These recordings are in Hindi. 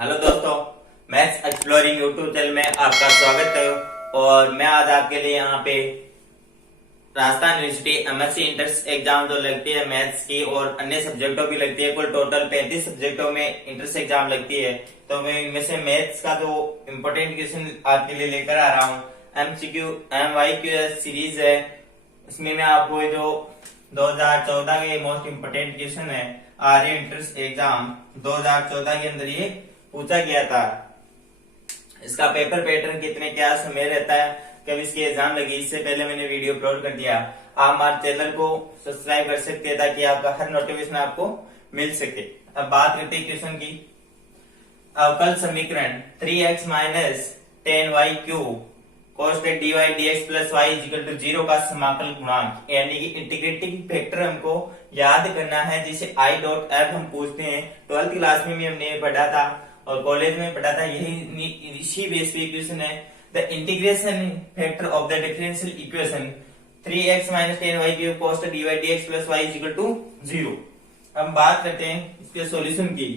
हेलो दोस्तों, मैथ्स एक्सप्लोरिंग यूट्यूब चैनल में आपका स्वागत है। और मैं आज आपके लिए यहाँ पे राजस्थान यूनिवर्सिटी एमएससी इंटर्स एग्जाम जो लगती है मैथ्स की और अन्य सब्जेक्टों की लगती है, कुल टोटल 35 सब्जेक्टों में इंटर्स एग्जाम लगती है। तो मैं इनमें से मैथ्स का जो इम्पोर्टेंट क्वेश्चन आपके लिए लेकर आ रहा हूँ, एमसीक्यू एमवाईक्यू सीरीज है। इसमें मैं आपको जो 2014 के मोस्ट इम्पोर्टेंट क्वेश्चन है आर्य इंटर्स एग्जाम 2014 के अंदर ये पूछा गया था। इसका पेपर पैटर्न कितने क्या समय रहता है, कब इसकी एग्जाम लगी, इससे पहले मैंने वीडियो अपलोड कर दिया। आप हमारे चैनल को सब्सक्राइब कर सकते हैं ताकि आपका हर नोटिफिकेशन आपको मिल सके। अब बात करते हैं क्वेश्चन की। अवकल समीकरण 3x minus 10y cube cos dy dx plus y equal to 0 का समाकल गुणांक यानी कि इंटीग्रेटिंग फैक्टर हमको याद करना है, जिसे i डॉट f हम पूछते हैं। 12th क्लास में भी हमने पढ़ा था और कॉलेज में पढ़ा था, यही इसी बेस पे इक्वेशन है। The integration factor of the differential equation 3x minus 10y cube cos dy dx plus y equal to 0। हम बात करते हैं इसके सॉल्यूशन की।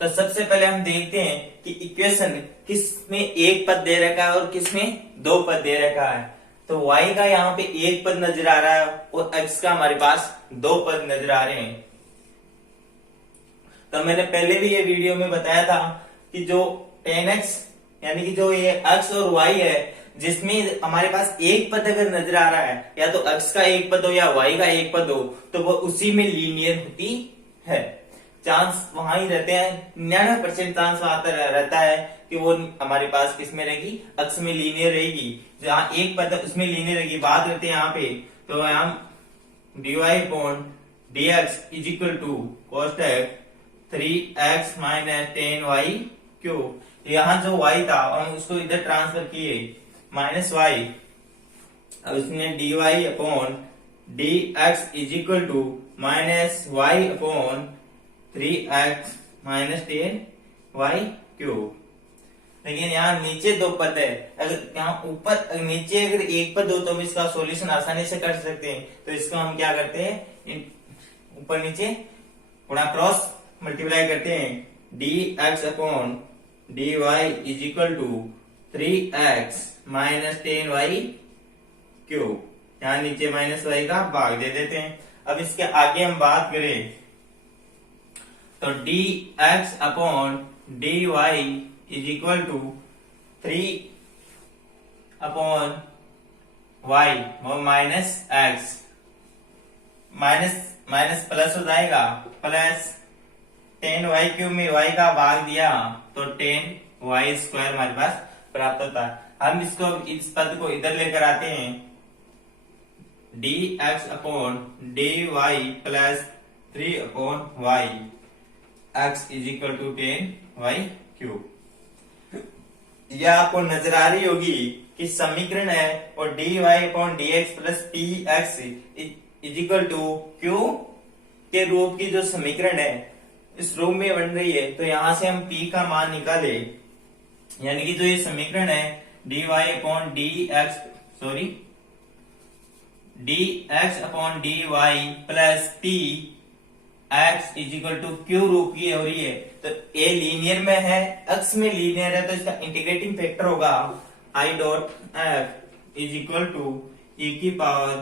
तो सबसे पहले हम देखते हैं कि इक्वेशन किसमें एक पद दे रखा है और किसमें दो पद दे रखा है। तो y का यहाँ पे एक पद नजर आ रहा है और x का हमारे पास दो पद नजर आ रहे हैं। तो मैंने पहले भी ये वीडियो में बताया था कि जो 10x यानी कि जो ये x और y है, जिसमें हमारे पास एक पद अगर नजर आ रहा है, या तो x का एक पद हो या y का एक पद हो, तो वो उसी में लीनियर होती है। चांस वहां ही रहते हैं, 99% चांस वहां रहता है कि वो हमारे पास किसमें रहेगी, x में लीनियर रहेगी। जहां एक पद उसमें लीनियर रहेगी। बात करते हैं यहाँ पे, तो हम dy upon dx is equal to कोष्टक 3x माइनस 10y क्यूब। यहाँ जो y था हम उसको इधर ट्रांसफर किए माइनस y। अब इसमें dy upon dx is equal to minus y upon 3x minus 10y cube. लेकिन यहाँ नीचे दो पद है, अगर यहाँ ऊपर नीचे अगर एक पद हो तो हम इसका सॉल्यूशन आसानी से कर सकते हैं। तो इसको हम क्या करते हैं, ऊपर नीचे गुणा क्रॉस मल्टीप्लाई करते हैं। dx upon dy is equal to 3x minus 10y cube. यहाँ नीचे माइनस y का भाग दे देते हैं। अब इसके आगे हम बात करें तो dx upon dy is equal to 3 upon y वो minus x, minus minus plus हो जाएगा, प्लस 10y क्यूब में y का भाग दिया तो 10y स्क्वायर हमारे पास प्राप्त होता है। हम इसको इस पद को इधर लेकर आते हैं, dx upon dy plus 3 upon y x is equal to 10y cube. यह आपको नजर आ रही होगी कि समीकरण है और dy upon dx plus px is equal to q के रूप की जो समीकरण है इस रूप में बन रही है। तो यहां से हम p का मान निकाले, यानी कि जो ये समीकरण है dy upon dx dx upon dy plus p x is equal to Q रूप की हो रही है। तो ए लीनियर में है, x में लीनियर है, तो इसका इंटीग्रेटिंग फैक्टर होगा i dot f is equal to e की power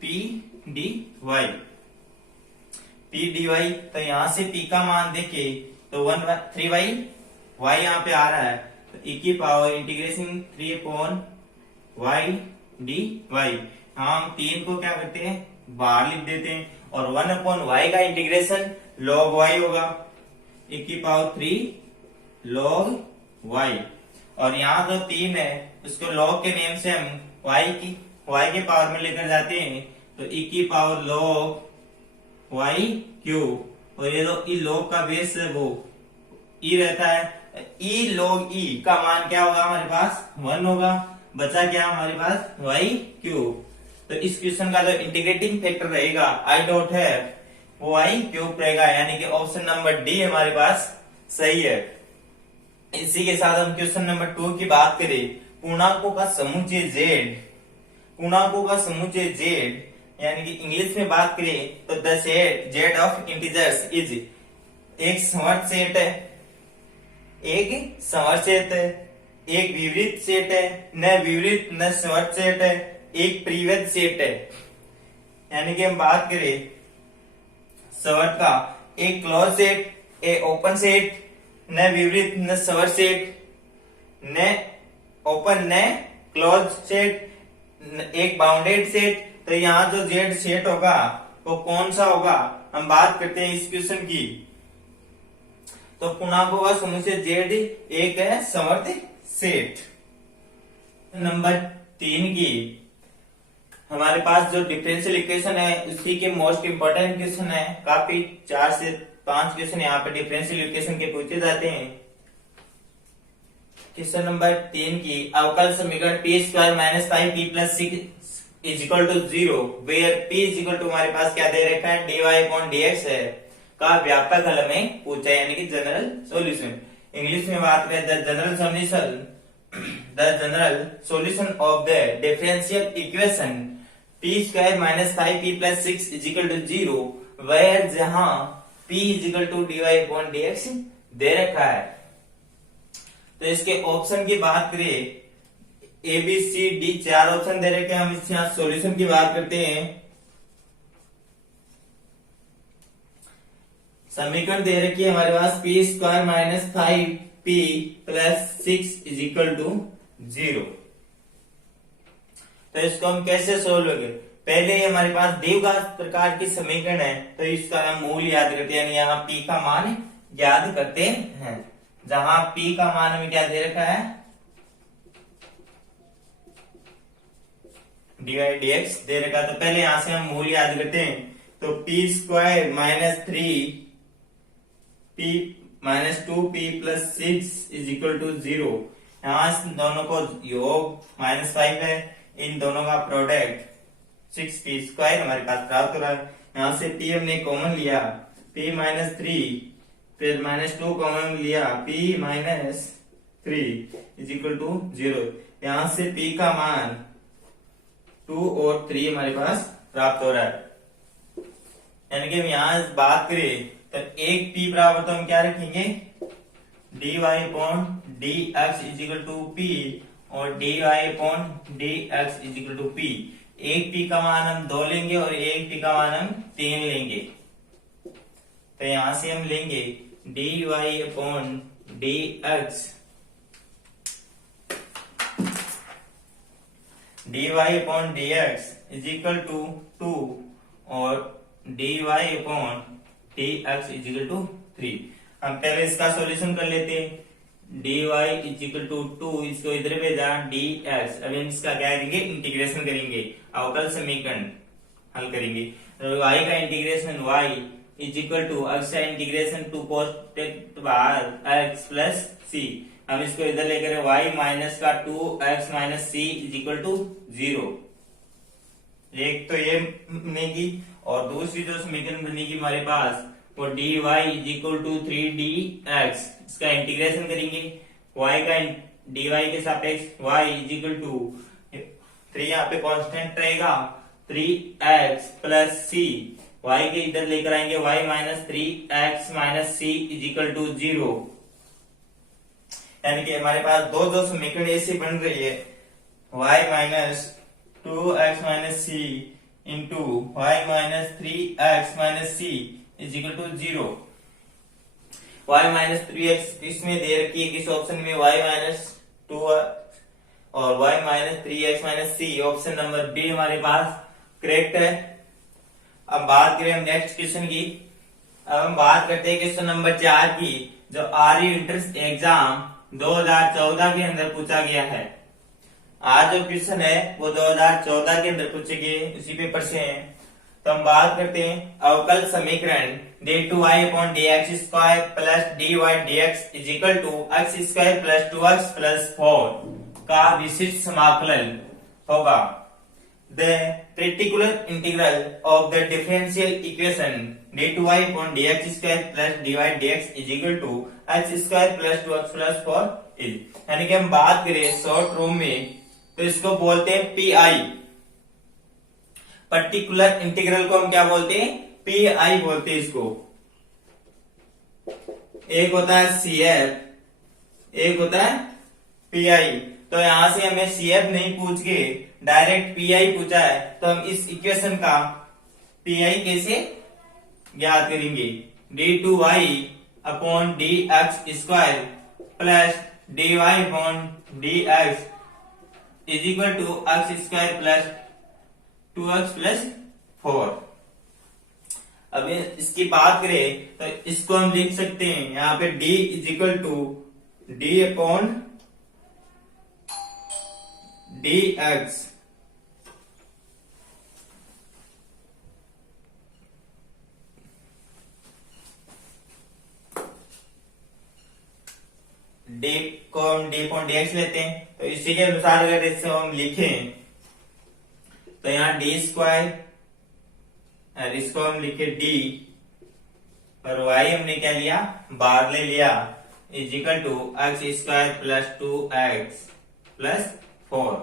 p dy p dy। तो यहां से p का मान देखे तो 3y y यहाँ पे आ रहा है, तो e की power integration 3 upon y dy। हम 3 को क्या करते हैं, बाहर लिख देते हैं और 1 अपॉन y का इंटीग्रेशन log y होगा, e की पावर 3 log y। और यहाँ जो 3 है उसको log के नेम से हम y के पावर में लेकर जाते हैं, तो e की पावर log y क्यूब। और ये जो e log का बेस है वो e रहता है, e log e का मान क्या होगा हमारे पास 1 होगा, बचा क्या हमारे पास y क्यूब। तो इस क्वेश्चन का जो इंटीग्रेटिंग फैक्टर रहेगा i डॉट है वो y क्यूब रहेगा, यानी कि ऑप्शन नंबर डी हमारे पास सही है। इसी के साथ हम क्वेश्चन नंबर 2 की बात करें, पूर्णांकों का समुच्चय z, पूर्णांकों का समुच्चय z यानी कि इंग्लिश में बात करें तो the set z of integers is एक समवर्त सेट है, एक समवर्त सेट है, एक विवृत सेट है, न विवृत न समवर्त सेट है, एक परिवृत सेट है। यानी कि हम बात करें समवर्त का, एक क्लोज सेट, एक ओपन सेट, न विवृत न समवर्त सेट, न ओपन न क्लोज सेट, एक बाउंडेड सेट। तो यहाँ जो जेड सेट होगा वो कौन सा होगा, हम बात करते हैं इस क्वेश्चन की। तो पूर्णांक होगा समुच्चय जेड एक है समवर्त सेट। नंबर 3 की हमारे पास जो डिफरेंशियल इक्वेशन है उसी के मोस्ट इंपोर्टेंट क्वेश्चन है, काफी 4 से 5 क्वेश्चन यहाँ पे डिफरेंशियल इक्वेशन के पूछे जाते हैं। क्वेश्चन नंबर 3 की अवकल समीकरण P square minus 5p plus 6 is equal to 0 where p is equal to हमारे पास क्या दे रखा है, dy अपॉन dx है का व्यापक हल में पूछा है, यानी कि जनरल सॉल्यूशन। इंग्लिश में बात करें the general solution of the differential equation p square minus 5p plus 6 is equal to 0 where जहां p is equal to dy upon dx दे रखा है। तो इसके ऑप्शन की बात करें, A B C D 4 option दे रखे हैं। हम इससे यहाँ सॉल्यूशन की बात करते हैं। समीकरण दे रखी है हमारे पास P square minus 5p plus 6 is equal to 0। तो इसको हम कैसे सोल्व करेंगे, पहले हमारे पास द्विघात प्रकार की समीकरण है तो इसका हम मूल याद करते हैं, यानी यहाँ p का मान याद करते हैं। जहां p का मान हमें क्या दे रखा है, dy dx दे रखा है। तो पहले यहां से हम मूल याद करते हैं। तो p square minus 3p minus 2p plus 6 is equal to 0। यहाँ दोनों को योग -5 है, इन दोनों का प्रोडक्ट 6p स्क्वायर हमारे पास प्राप्त हो रहा है। यहाँ से p हमने कॉमन लिया, p माइनस 3 फिर -2 कॉमन लिया, p minus 3 is equal to 0। यहाँ से p का मान 2 और 3 हमारे पास प्राप्त हो रहा है। यानी कि हम यहाँ बात करें तो एक p बराबर तो हम क्या रखेंगे, dy upon dx is equal to p और dy upon dx is equal to p। एक p का मान हम 2 लेंगे और एक p का मान हम 3 लेंगे। तो यहां से हम लेंगे dy upon dx, dy upon dx is equal to 2 और dy upon dx is equal to 3। हम पहले इसका सॉल्यूशन कर लेते हैं। dy इज इक्वल टू 2, इसको इधर भेजा dx। अब इसका क्या करेंगे, इंटीग्रेशन करेंगे, अवकल समीकरण हल करेंगे। y का integration y is equal to x का integration 2 cos x plus c। हम इसको इधर लेकर y माइनस का 2x minus c is equal to 0। एक तो ये बनेगी और दूसरी जो समीकरण बनेगी हमारे पास वो dy is equal to 3dx। इसका इंटीग्रेशन करेंगे, y का dy के सापेक्ष y इज इक्वल टू 3, यहाँ पे कांस्टेंट रहेगा 3x प्लस c। y के इधर लेकर आएंगे y minus 3x minus c is equal to 0। यानी कि हमारे पास दो समीकरण ऐसे बन रही है, y minus 2x minus c into y minus 3x minus c is equal to 0। y minus 3x इसमें दे रखी है, किस ऑप्शन में, y माइनस 2 और y minus 3x minus c, option number B हमारे पास करेक्ट है। अब बात करें हम नेक्स्ट क्वेश्चन की। अब हम बात करते हैं क्वेश्चन नंबर 4 की, जो आर्य इंट्रेंस एग्जाम 2014 के अंदर पूछा गया है। आज जो क्वेश्चन है वो 2014 के अंदर पूछे गए उसी पेपर से है। तो हम बात करते हैं अवकल समीकरण d2y upon dx square plus dy dx is equal to x square plus 2x plus 4 का विशिष्ट समाकलन होगा। The particular integral of the differential equation d2y upon dx square plus dy dx is equal to x square plus 2x plus 4 is। यानी कि हम बात करें शॉर्ट रूम में तो इसको बोलते हैं PI। पर्टिकुलर इंटीग्रल को हम क्या बोलते हैं, PI बोलते हैं इसको। एक होता है CF, एक होता है PI। तो यहां से हमें CF नहीं पूछ के डायरेक्ट PI पूछा है, तो हम इस इक्वेशन का PI कैसे ज्ञात करेंगे? d2y upon dx square plus dy upon dx is equal to X square plus 2x plus 4। अब इसकी बात करें तो इसको हम लिख सकते हैं यहाँ पे d is equal to d upon dx d को हम d अपॉन dx लेते हैं, तो इसी के अनुसार अगर इसको हम लिखें तो यहाँ d स्क्वायर और इसको हम लिखे d और y हमने क्या लिया? बार ले लिया, is equal to X square plus 2x plus 4।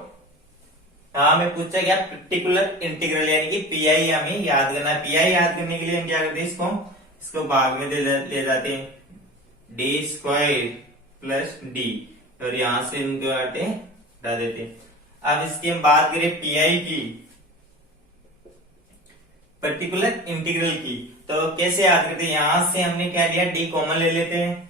हाँ हमें पूछा गया पर्टिकुलर इंटीग्रल यानी कि पीआई हमें याद करना है। पीआई याद करने के लिए हम क्या करते हैं? इसको भाग में ले जाते हैं, डी स्क्वायर प्लस डी, और यहां से उनको हटा देते हैं। अब इसकी हम बात करें पीआई की, पर्टिकुलर इंटीग्रल की, तो कैसे याद करते हैं? यहां से हमने क्या लिया? डी कॉमन ले लेते हैं,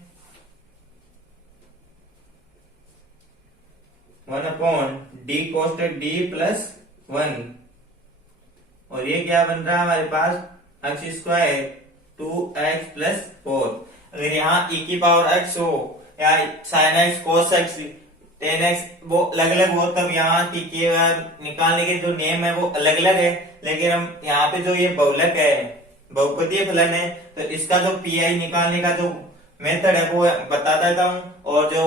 1 अपॉन डी कोष्टक डी प्लस 1, और ये क्या बन रहा है हमारे पास? X square 2x plus 4। अगर यहाँ e की पावर x हो या sin x cos x tan x वो अलग अलग हो, तब यहाँ की निकालने के जो नेम है वो अलग अलग है। लेकिन हम यहाँ पे जो ये बहुलक है, बहुपदीय फलन है, तो इसका जो पीआई निकालने का जो मेथड है वो बता देता हूँ, और जो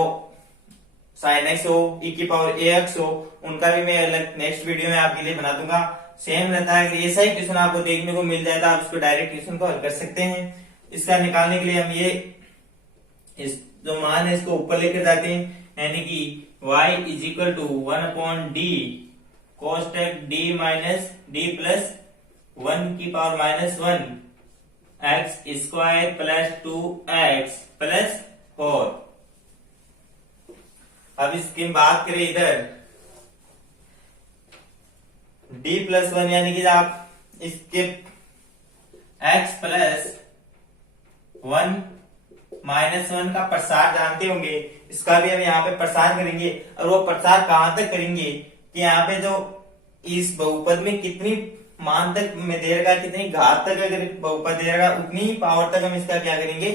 sin x हो, e की पावर ax हो, उनका भी मैं अलग नेक्स्ट वीडियो में आपके लिए बना दूंगा। सेम रहता है। अगर ऐसा ही क्वेश्चन आपको देखने को मिल जाए तो आप इसको डायरेक्ट क्वेश्चन को हल कर सकते हैं। इसका निकालने के लिए हम ये इस जो मान है इसको ऊपर लेकर जाते हैं, यानी कि y is equal to 1 upon D कोष्टक d माइनस डी प्लस 1 की power minus 1 X square plus 2x plus 4। अब इसकी बात करें इधर d प्लस 1, यानी कि आप इसके x प्लस 1 माइनस 1 का प्रसार जानते होंगे, इसका भी हम यहाँ पे प्रसार करेंगे। और वो प्रसार कहां तक करेंगे कि यहाँ पे जो इस बहुपद में कितनी मान तक में दे रखा, कितनी घात तक अगर बहुपद दे रखा, उतनी पावर तक हम इसका क्या करेंगे?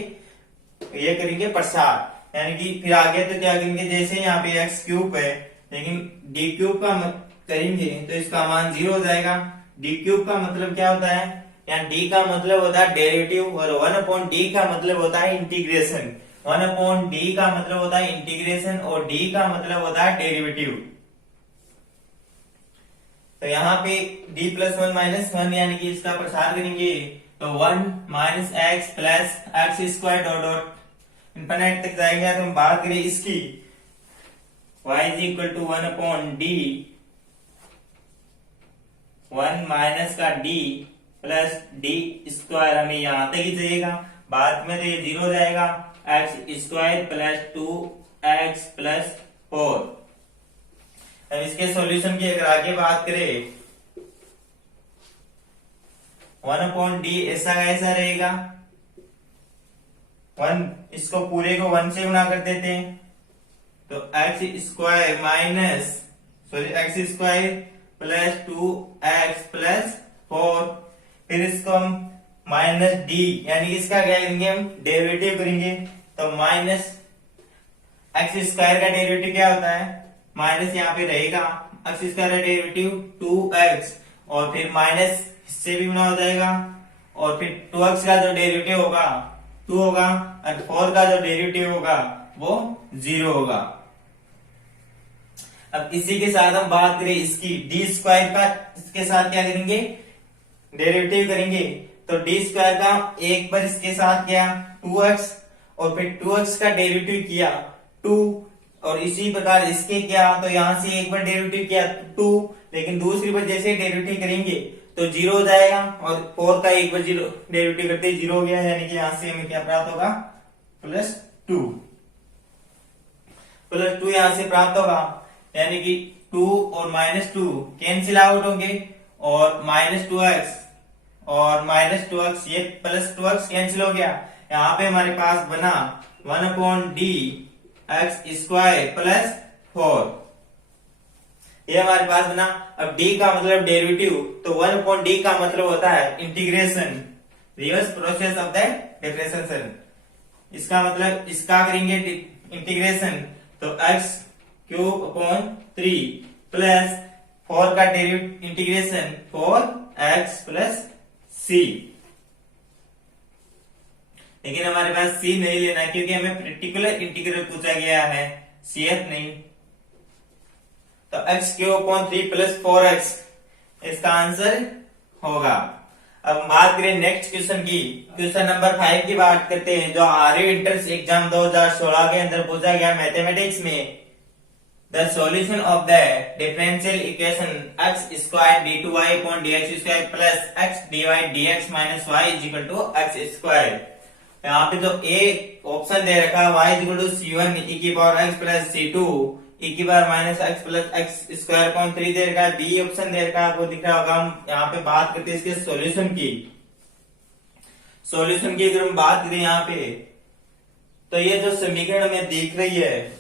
ये करेंगे प्रसार। यानी कि फिर आगे तो क्या करेंगे? जैसे यहाँ पे एक्स क्यूब है, लेकिन डी क्यूब का करेंगे तो इसका मान 0 हो जाएगा। डी क्यूब का मतलब क्या होता है? यहाँ डी का मतलब होता है डेरिवेटिव, और 1 अपॉन डी का मतलब होता है इंटीग्रेशन। 1 अपॉन डी का मतलब होता है इंटीग्रेशन, और डी का मतलब होता है डेरिवेटिव। तो यहाँ पे d प्लस 1 माइनस 1, यानी कि इसका प्रसार करेंगे तो 1 minus X plus X square dot dot infinite तक जाएंगे। तो हम बात करें इसकी, y is equal to 1 upon D 1 minus का d प्लस डी स्क्वायर, हमें यहां तक ही जाएगा, बाद में तो ये 0 हो जाएगा, x square plus 2x plus 4। अब इसके सॉल्यूशन की अगर आगे बात करें, 1 अपॉन डी ऐसा कैसा रहेगा? 1, इसको पूरे को 1 से गुणा कर देते हैं, तो x square minus x square plus 2x plus 4। फिर इसको हम माइनस डी, यानी इसका क्या करेंगे? हम डेरिवेटिव करेंगे, तो माइनस एक्स स्क्वायर का डेरिवेटिव क्या होता है? माइनस यहाँ पे रहेगा, एक्स स्क्वायर का डेरिवेटिव 2x, और फिर माइनस इससे भी गुना हो जाएगा, और फिर 2x का जो डेरिवेटिव होगा 2 होगा, और 4 का जो डेरिवेटिव होगा वो 0 होगा। अब इसी के साथ हम बात करें इसकी डी स्क्वायर का, इसके साथ क्या करेंगे? डेरिवेटिव करेंगे, तो डी स्क्वायर का एक बार इसके साथ क्या 2x, और फिर 2x का डेरिवेटिव किया 2, और इसी प्रकार इसके क्या, तो यहां से एक बार डेरिवेटिव किया 2, लेकिन दूसरी बार जैसे डेरिवेटिव करेंगे तो 0 हो जाएगा, और 4 का एक बार 0 डेरिवेटिव करते ही 0 हो गया, यानी कि यहां से हमें क्या प्राप्त होगा? प्लस 2 यहां से प्राप्त होगा, यानी कि 2 और -2 कैंसिल आउट होंगे और -2x और -2x ये +2x कैंसिल हो गया। यहाँ पे हमारे पास बना 1/d x² प्लस 4, ये हमारे पास बना। अब d का मतलब डेरिवेटिव, तो 1/d का मतलब होता है integration, reverse process of the differentiation. इसका मतलब इसका करेंगे इंटीग्रेशन, तो x³ प्लस 4 का derivative integration 4x plus c। लेकिन हमारे पास c नहीं लेना है क्योंकि हमें पर्टिकुलर इंटीग्रल पूछा गया है, cf नहीं। तो x³ प्लस 4x इसका आंसर होगा। अब बात करें नेक्स्ट क्वेश्चन की, क्वेश्चन नंबर 5 की बात करते हैं, जो आर्य एंट्रेंस एग्जाम 2016 के अंदर पूछा गया मैथमेटिक्स में। The solution of the differential equation x² d2y upon dx² plus x dy dx minus y is equal to x²। यहाँ पे जो ए ऑप्शन दे रखा है y is equal to c1 e की power x plus c2 e की power minus x plus x²3 दे रखा है, बी ऑप्शन दे रखा है, आपको दिख रहा होगा। हम यहाँ पे बात करते हैं इसके सॉल्यूशन की। सॉल्यूशन की अगर हम बात करें यहाँ पे, तो ये जो समीकरण हमें दिख रही है,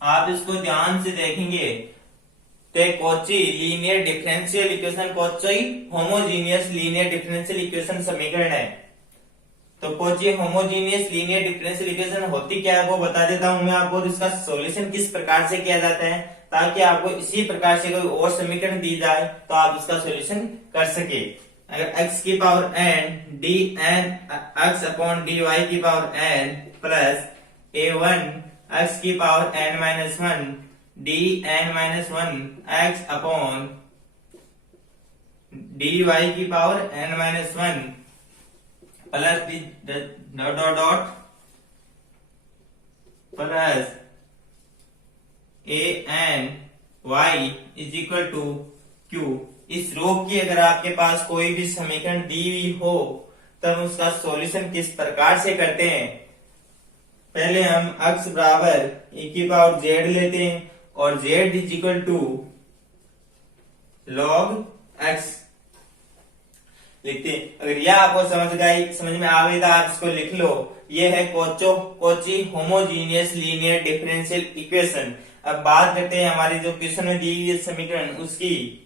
आप इसको ध्यान से देखेंगे तो Cauchy linear differential equation, Cauchy homogeneous linear differential equation समीकरण है। तो Cauchy homogeneous linear differential equation होती क्या है वो बता देता हूं मैं आपको, इसका सॉल्यूशन किस प्रकार से किया जाता है, ताकि आपको इसी प्रकार से कोई और समीकरण दी जाए तो आप इसका सॉल्यूशन कर सके। अगर x की power n dn x upon dy की power n plus a1 x की power n minus 1 dn minus 1 x upon dy की power n minus 1 plus dot dot dot plus an y is equal to q। इस रो की अगर आपके पास कोई भी समीकरण दी हुई हो तब उसका सॉल्यूशन किस प्रकार से करते हैं। पहले हम x बराबर e की पावर z लेते हैं और z is equal to log x लिखते हैं। अगर यह आपको समझ में आ गई तो आप इसको लिख लो, ये है Cauchy homogeneous linear differential equation. अब बात करते हैं हमारी जो क्वेश्चन में दी हुई समीकरण उसकी।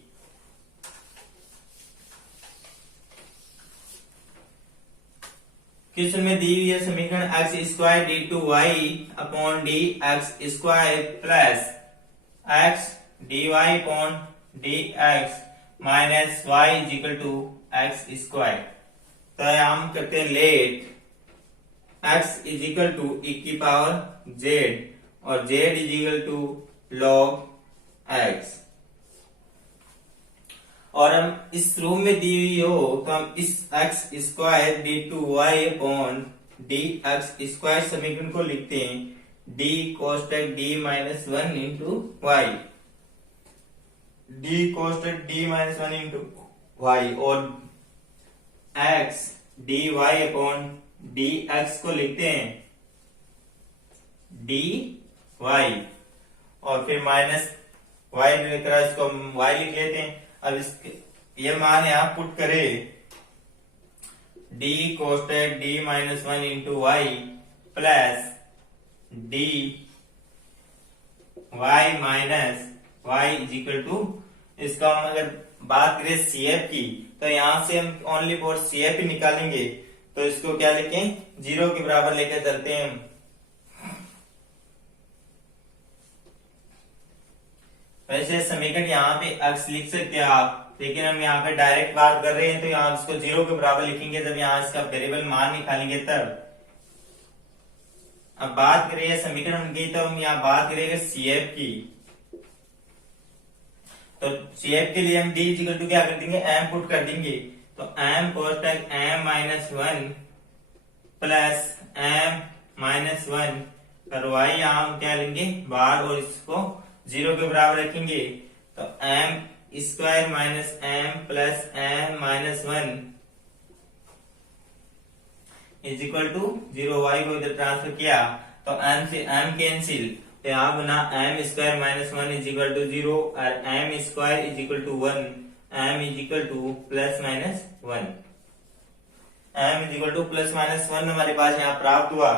क्वेश्चन में दी हुई है समीकरण x² d2y upon dx² plus x dy upon dx minus y is equal to x²। तो हम करते हैं let x is equal to e की पावर z और z is equal to log x। और हम इस रूम में दी हुई हो तो हम इस x² d2y अपॉन dx² समीकरण को लिखते हैं d cosec d minus 1 into y, d cosec d minus 1 into y, और x dy अपॉन dx को लिखते हैं dy और फिर माइनस y लेकर इसको y लिख लेते हैं। अब इसके ये मान यहां पुट करें d cosec d minus 1 into y plus dy minus y is equal to, इसका हम अगर बात करें CF की तो यहां से हम ओनली फॉर CF ही निकालेंगे, तो इसको क्या लिखें 0 के बराबर लेकर चलते हैं हम। वैसे समीकरण यहाँ पे x लिख सकते हैं आप, लेकिन हम यहाँ पे डायरेक्ट बात कर रहे हैं तो यहाँ इसको 0 के बराबर लिखेंगे जब यहाँ इसका वेरिएबल मान निकालेंगे तब। अब बात करें समीकरण की तो हम यहाँ बात करेंगे CF की। तो CF के लिए हम d इक्वल टू क्या कर देंगे m पुट कर देंगे, तो m cosec m minus 1 plus m minus 1 और y यहाँ हम क्या लेंगे बार और इसको 0 के बराबर रखेंगे, तो m² minus m plus m minus 1 is equal to 0, y को इधर ट्रांसफर किया तो m से m कैंसिल, तो यहाँ बना m square minus 1 is equal to 0 और m square is equal to 1, m is equal to plus minus 1, m is equal to plus minus 1 हमारे पास यहाँ प्राप्त हुआ।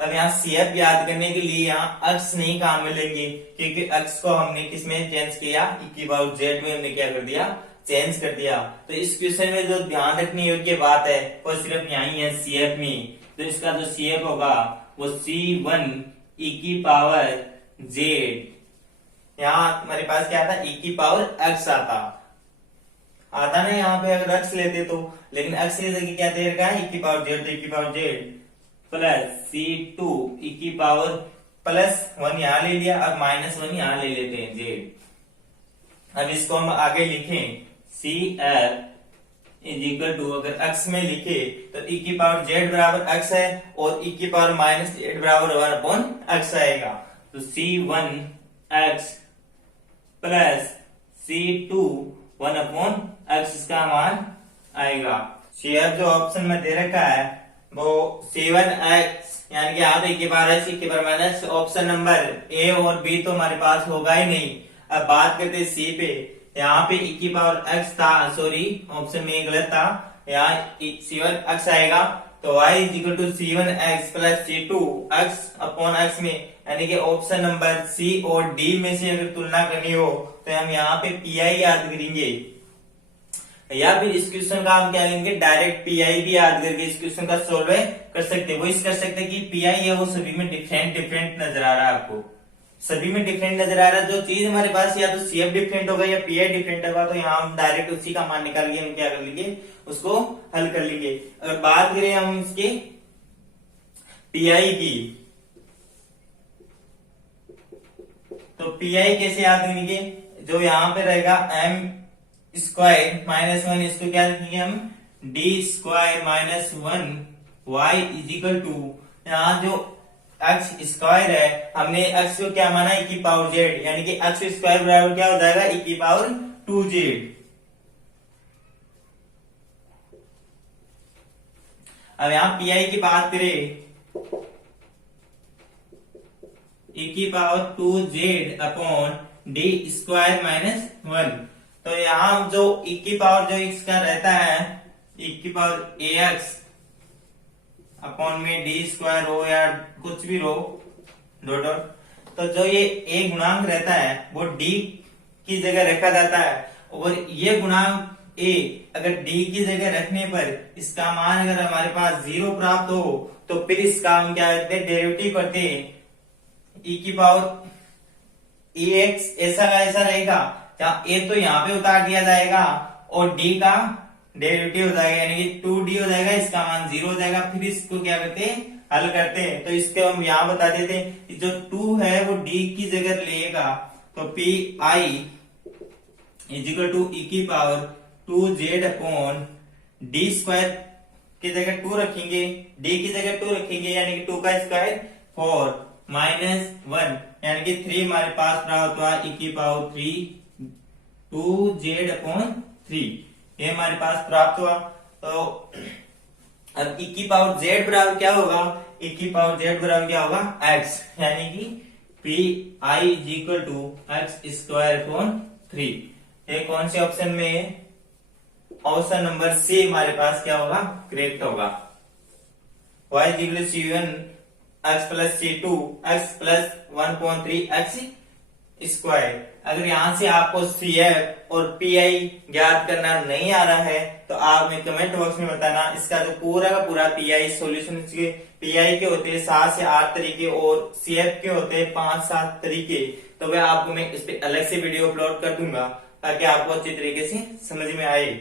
अब यहाँ CF याद करने के लिए यहाँ अक्ष नहीं काम में लेंगे, क्योंकि अक्ष को हमने किसमें चेंज किया, e⁻z में हमने क्या कर दिया, चेंज कर दिया। तो इस क्वेश्चन में जो ध्यान रखने योग्य बात है वो सिर्फ यही है CF में। तो इसका जो CF होगा वो C1 e⁻z, यहाँ हमारे पास क्या आता, e⁻x आता ना यहाँ पे अगर अक्ष लेते तो, लेकिन अक्ष की जगह क्या दे रखा है, e⁻z plus C2 e plus 1 यहाँ ले लिया, अब माइनस 1 यहाँ ले लेते हैं z। अब इसको हम आगे लिखें CF इज इक्वल टू, अगर अक्ष में लिखे तो e⁻z बराबर अक्ष है और e⁻z बराबर 1 अपॉन अक्ष आएगा। तो C1 x plus C2 1 upon x इसका मान आएगा। CF जो ऑप्शन में दे रखा है वो C1x, यानी कि आप e⁻x e⁻x option number A और B तो हमारे पास होगा ही नहीं। अब बात करते C पे, यहाँ पे e⁻x था, सॉरी ऑप्शन में गलत था, यहाँ C1x आएगा तो y is equal to C1x plus C2x upon x में, यानी कि ऑप्शन नंबर C और D में से अगर तुलना करनी हो तो हम यहाँ पे PI याद करेंगे, या फिर इस क्वेश्चन का हम क्या लेंगे, डायरेक्ट PI भी याद करके इस क्वेश्चन का सोल्व कर सकते हैं। वो इस कर सकते हैं कि PI है वो सभी में डिफरेंट नजर आ रहा है, आपको सभी में डिफरेंट नजर आ रहा है। जो चीज हमारे पास या तो CF डिफरेंट होगा या PI डिफरेंट होगा, तो यहाँ हम डायरेक्ट उसी का मान निकाल के हम क्या कर लेंगे, उसको हल कर लेंगे। अगर बात करें हम इसके PI की, तो PI कैसे याद करेंगे, जो यहाँ पे रहेगा m स्क्वायर माइनस 1, इसको क्या लिखेंगे हम, d square minus 1 y is equal to, यहाँ जो x स्क्वायर है हमने x को क्या माना, e⁻z, यानी कि x स्क्वायर बराबर क्या हो जाएगा, e⁻2z। अब यहाँ PI की बात करें, e⁻2z upon d square minus 1, तो यहाँ जो जो इसका रहता है e⁻ax अपॉन में d स्क्वायर हो या कुछ भी हो डॉट, तो जो ये a गुणांक रहता है वो d की जगह रखा जाता है, और ये गुणांक a अगर d की जगह रखने पर इसका मान अगर हमारे पास 0 प्राप्त हो तो फिर इसका हम क्या करते हैं, डेरिवेटिव करते हैं, e⁻ax ऐसा रहेगा, जहाँ a तो यहाँ पे उतार दिया जाएगा और d का डेरिवेटिव हो जाएगा, यानी कि 2d हो जाएगा, इसका मान 0 हो जाएगा। फिर इसको क्या करते हैं, हल करते हैं। तो इसको हम यहाँ बता देते हैं कि जो 2 है वो d की जगह लेगा, तो PI is equal to e⁻2z upon d square की जगह 2 रखेंगे, d की जगह 2 रखेंगे, यानी कि 2 का स्क्वायर 4 माइनस 1, यानी कि 3 हमारे पास प्राप्त हुआ e⁻2z अपॉन 3, ये हमारे पास प्राप्त हुआ। तो अब e⁻z बराबर क्या होगा, e⁻z बराबर क्या होगा, x, यानी कि PI is equal to x square upon 3। ये कौन से ऑप्शन में है, ऑप्शन नंबर C हमारे पास क्या होगा, करेक्ट होगा। y is equal to C1 x plus C2 x plus 1.3 x square. अगर यहाँ से आपको CF और PI ज्ञात करना नहीं आ रहा है तो आप हमें कमेंट बॉक्स में बताना। इसका जो पूरा का पूरा PI सॉल्यूशन, PI के होते हैं 7 से 8 तरीके और CF के होते हैं 5-7 तरीके, तो वह आपको मैं इस पे अलग से वीडियो अपलोड कर दूंगा ताकि आपको अच्छी तरीके से समझ में आए।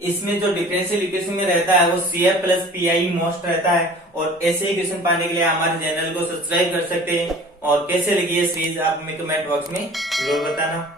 इसमें जो डिफरेंशियल इक्वेशन में रहता है वो CF प्लस PI मोस्ट रहता है, और ऐसे इक्वेशन पाने के लिए हमारे चैनल को सब्सक्राइब कर सकते हैं। और कैसे लगी है सीरीज आप हमें कमेंट बॉक्स में जरूर बताना।